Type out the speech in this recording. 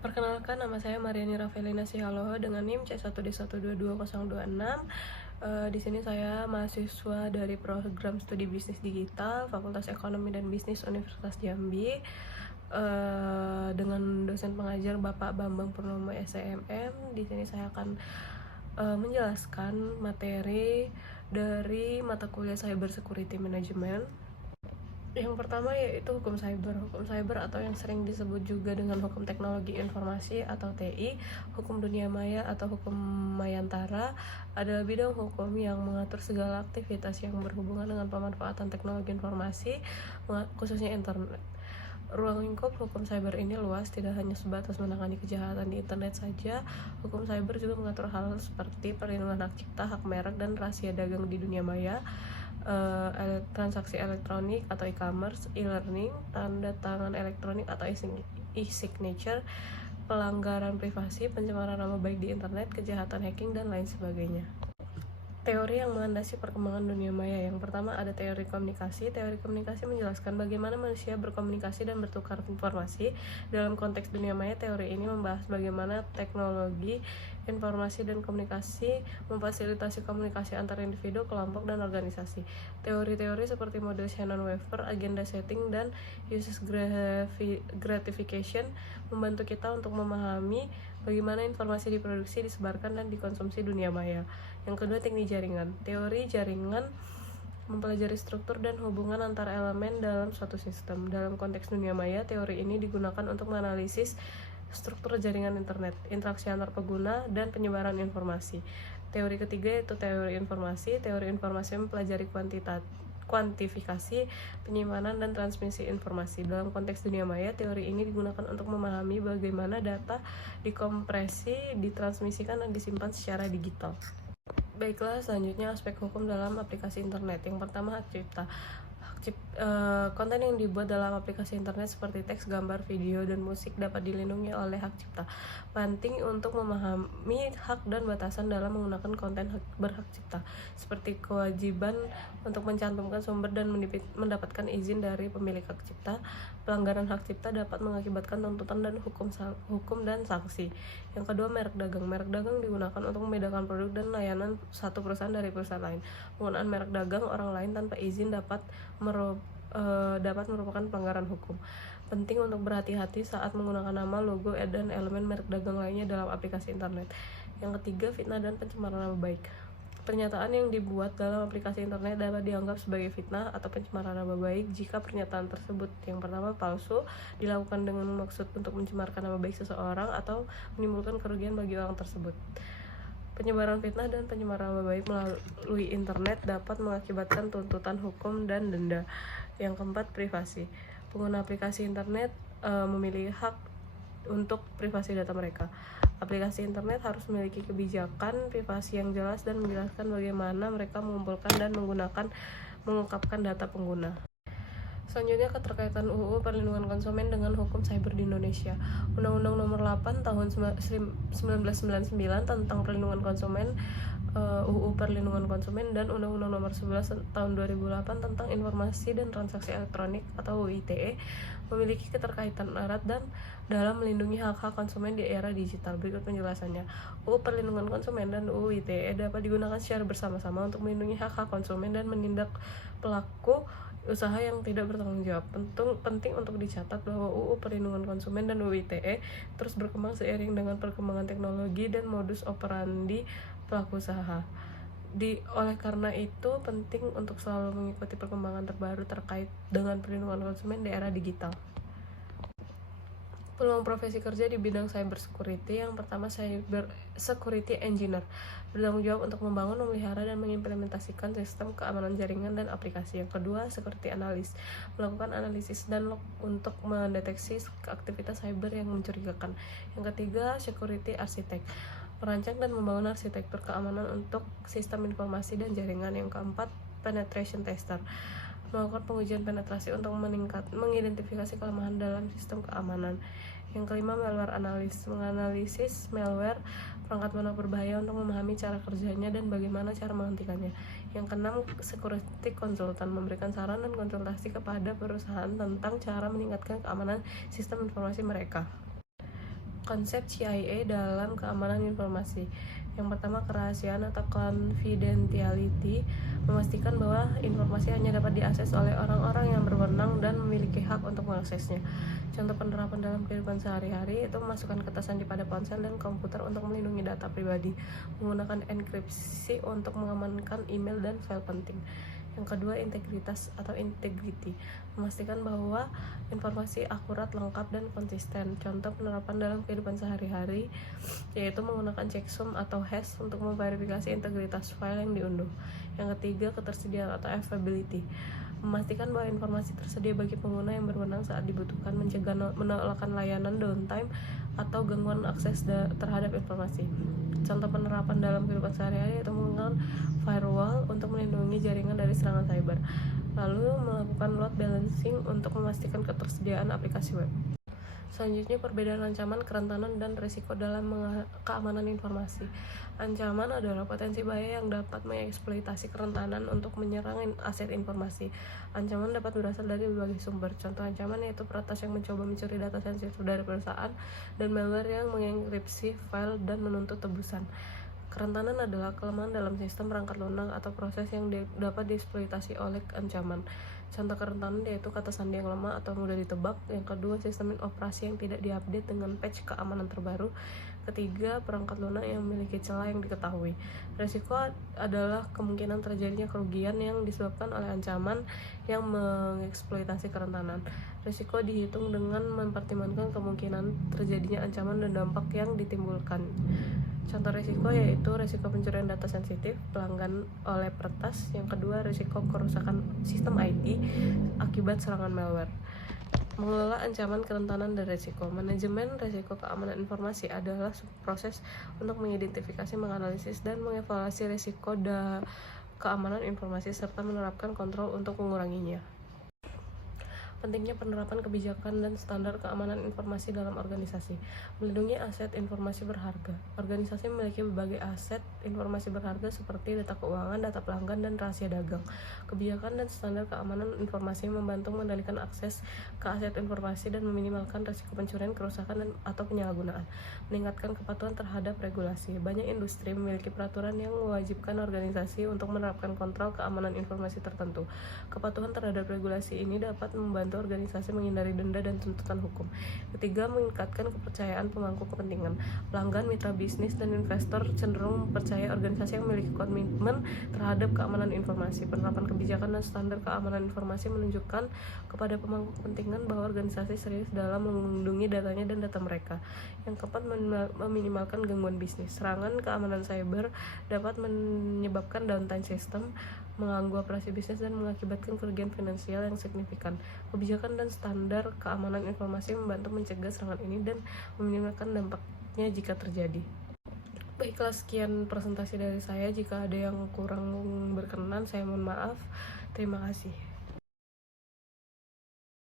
Perkenalkan, nama saya Mariani Rafelina Sihaloho dengan NIM C1D1222026. Di sini saya mahasiswa dari program studi bisnis digital Fakultas Ekonomi dan Bisnis Universitas Jambi, dengan dosen pengajar Bapak Bambang Purnomo SCMM. Di sini saya akan menjelaskan materi dari mata kuliah Cyber Security Management. Yang pertama yaitu hukum cyber. Hukum cyber atau yang sering disebut juga dengan hukum teknologi informasi atau TI, hukum dunia maya atau hukum mayantara adalah bidang hukum yang mengatur segala aktivitas yang berhubungan dengan pemanfaatan teknologi informasi, khususnya internet. Ruang lingkup hukum cyber ini luas, tidak hanya sebatas menangani kejahatan di internet saja. Hukum cyber juga mengatur hal seperti perlindungan hak cipta, hak merek, dan rahasia dagang di dunia maya, transaksi elektronik atau e-commerce, e-learning, tanda tangan elektronik atau e-signature, pelanggaran privasi, pencemaran nama baik di internet, kejahatan hacking, dan lain sebagainya. Teori yang melandasi perkembangan dunia maya. Yang pertama ada teori komunikasi. Teori komunikasi menjelaskan bagaimana manusia berkomunikasi dan bertukar informasi. Dalam konteks dunia maya, teori ini membahas bagaimana teknologi, informasi, dan komunikasi memfasilitasi komunikasi antar individu, kelompok, dan organisasi. Teori-teori seperti model Shannon-Weaver, agenda setting, dan uses gratification membantu kita untuk memahami bagaimana informasi diproduksi, disebarkan, dan dikonsumsi dunia maya. Yang kedua, teknik jaringan. Teori jaringan mempelajari struktur dan hubungan antar elemen dalam suatu sistem. Dalam konteks dunia maya, teori ini digunakan untuk menganalisis struktur jaringan internet, interaksi antar pengguna, dan penyebaran informasi. Teori ketiga yaitu teori informasi. Teori informasi mempelajari kuantifikasi, penyimpanan, dan transmisi informasi. Dalam konteks dunia maya, teori ini digunakan untuk memahami bagaimana data dikompresi, ditransmisikan, dan disimpan secara digital. Baiklah, selanjutnya aspek hukum dalam aplikasi internet. Yang pertama, hak cipta. Konten yang dibuat dalam aplikasi internet seperti teks, gambar, video, dan musik dapat dilindungi oleh hak cipta. Penting untuk memahami hak dan batasan dalam menggunakan konten berhak cipta, seperti kewajiban untuk mencantumkan sumber dan mendapatkan izin dari pemilik hak cipta. Pelanggaran hak cipta dapat mengakibatkan tuntutan dan hukum dan sanksi. Yang kedua, merek dagang. Merek dagang digunakan untuk membedakan produk dan layanan satu perusahaan dari perusahaan lain. Penggunaan merek dagang orang lain tanpa izin dapat merupakan pelanggaran hukum. Penting untuk berhati-hati saat menggunakan nama, logo, dan elemen merek dagang lainnya dalam aplikasi internet. Yang ketiga, fitnah dan pencemaran nama baik. Pernyataan yang dibuat dalam aplikasi internet dapat dianggap sebagai fitnah atau pencemaran nama baik jika pernyataan tersebut, yang pertama, palsu, dilakukan dengan maksud untuk mencemarkan nama baik seseorang atau menimbulkan kerugian bagi orang tersebut. Penyebaran fitnah dan pencemaran nama baik melalui internet dapat mengakibatkan tuntutan hukum dan denda. Yang keempat, privasi. Pengguna aplikasi internet memiliki hak untuk privasi data mereka. Aplikasi internet harus memiliki kebijakan privasi yang jelas dan menjelaskan bagaimana mereka mengumpulkan dan mengungkapkan data pengguna. Selanjutnya, keterkaitan UU Perlindungan Konsumen dengan hukum cyber di Indonesia. Undang-Undang Nomor 8 Tahun 1999 tentang Perlindungan Konsumen, UU Perlindungan Konsumen, dan Undang-Undang Nomor 11 Tahun 2008 tentang Informasi dan Transaksi Elektronik atau UU ITE memiliki keterkaitan erat dan dalam melindungi hak-hak konsumen di era digital. Berikut penjelasannya. UU Perlindungan Konsumen dan UU ITE dapat digunakan secara bersama-sama untuk melindungi hak-hak konsumen dan menindak pelaku usaha yang tidak bertanggung jawab. Penting untuk dicatat bahwa UU Perlindungan Konsumen dan UU ITE terus berkembang seiring dengan perkembangan teknologi dan modus operandi pelaku usaha. Oleh karena itu, penting untuk selalu mengikuti perkembangan terbaru terkait dengan perlindungan konsumen di era digital. Peluang profesi kerja di bidang cyber security. Yang pertama, cyber security engineer, bertanggung jawab untuk membangun, memelihara, dan mengimplementasikan sistem keamanan jaringan dan aplikasi. Yang kedua, security analyst, melakukan analisis dan log untuk mendeteksi aktivitas cyber yang mencurigakan. Yang ketiga, security architect, merancang dan membangun arsitektur keamanan untuk sistem informasi dan jaringan. Yang keempat, penetration tester, melakukan pengujian penetrasi untuk mengidentifikasi kelemahan dalam sistem keamanan. Yang kelima, malware analysis, menganalisis malware, perangkat lunak berbahaya untuk memahami cara kerjanya dan bagaimana cara menghentikannya. Yang keenam, security consultant, memberikan saran dan konsultasi kepada perusahaan tentang cara meningkatkan keamanan sistem informasi mereka. konsep CIA dalam keamanan informasi. Yang pertama, kerahasiaan atau confidentiality, memastikan bahwa informasi hanya dapat diakses oleh orang-orang yang berwenang dan memiliki hak untuk mengaksesnya. Contoh penerapan dalam kehidupan sehari-hari itu memasukkan ketasan pada ponsel dan komputer untuk melindungi data pribadi, menggunakan enkripsi untuk mengamankan email dan file penting. Yang kedua, integritas atau integrity, memastikan bahwa informasi akurat, lengkap, dan konsisten. Contoh penerapan dalam kehidupan sehari-hari yaitu menggunakan checksum atau hash untuk memverifikasi integritas file yang diunduh. Yang ketiga, ketersediaan atau availability, memastikan bahwa informasi tersedia bagi pengguna yang berwenang saat dibutuhkan, mencegah penolakan layanan, downtime, atau gangguan akses terhadap informasi. Contoh penerapan dalam kehidupan sehari-hari yaitu menggunakan firewall untuk melindungi jaringan dari serangan cyber, lalu melakukan load balancing untuk memastikan ketersediaan aplikasi web. Selanjutnya, perbedaan ancaman, kerentanan, dan risiko dalam keamanan informasi. Ancaman adalah potensi bahaya yang dapat mengeksploitasi kerentanan untuk menyerang aset informasi. Ancaman dapat berasal dari berbagai sumber. Contoh ancaman yaitu peretas yang mencoba mencuri data sensitif dari perusahaan, dan malware yang mengenkripsi file dan menuntut tebusan. Kerentanan adalah kelemahan dalam sistem perangkat lunak atau proses yang dapat dieksploitasi oleh ancaman. Contoh kerentanan yaitu kata sandi yang lemah atau mudah ditebak. Yang kedua, sistem operasi yang tidak diupdate dengan patch keamanan terbaru. Ketiga, perangkat lunak yang memiliki celah yang diketahui. Risiko adalah kemungkinan terjadinya kerugian yang disebabkan oleh ancaman yang mengeksploitasi kerentanan. Risiko dihitung dengan mempertimbangkan kemungkinan terjadinya ancaman dan dampak yang ditimbulkan. Contoh risiko yaitu risiko pencurian data sensitif pelanggan oleh peretas. Yang kedua, risiko kerusakan sistem IT akibat serangan malware. Mengelola ancaman, kerentanan, dan risiko. Manajemen risiko keamanan informasi adalah proses untuk mengidentifikasi, menganalisis, dan mengevaluasi risiko keamanan informasi serta menerapkan kontrol untuk menguranginya. Pentingnya penerapan kebijakan dan standar keamanan informasi dalam organisasi. Melindungi aset informasi berharga. Organisasi memiliki berbagai aset informasi berharga seperti data keuangan, data pelanggan, dan rahasia dagang. Kebijakan dan standar keamanan informasi membantu mengendalikan akses ke aset informasi dan meminimalkan risiko pencurian, kerusakan, atau penyalahgunaan. Meningkatkan kepatuhan terhadap regulasi. Banyak industri memiliki peraturan yang mewajibkan organisasi untuk menerapkan kontrol keamanan informasi tertentu. Kepatuhan terhadap regulasi ini dapat membantu organisasi menghindari denda dan tuntutan hukum. Ketiga, meningkatkan kepercayaan pemangku kepentingan. Pelanggan, mitra bisnis, dan investor cenderung percaya organisasi yang memiliki komitmen terhadap keamanan informasi. Penerapan kebijakan dan standar keamanan informasi menunjukkan kepada pemangku kepentingan bahwa organisasi serius dalam melindungi datanya dan data mereka. Yang keempat, meminimalkan gangguan bisnis. Serangan keamanan cyber dapat menyebabkan downtime sistem, mengganggu operasi bisnis, dan mengakibatkan kerugian finansial yang signifikan. Kebijakan dan standar keamanan informasi membantu mencegah serangan ini dan meminimalkan dampaknya jika terjadi. Baiklah, sekian presentasi dari saya. Jika ada yang kurang berkenan, saya mohon maaf. Terima kasih.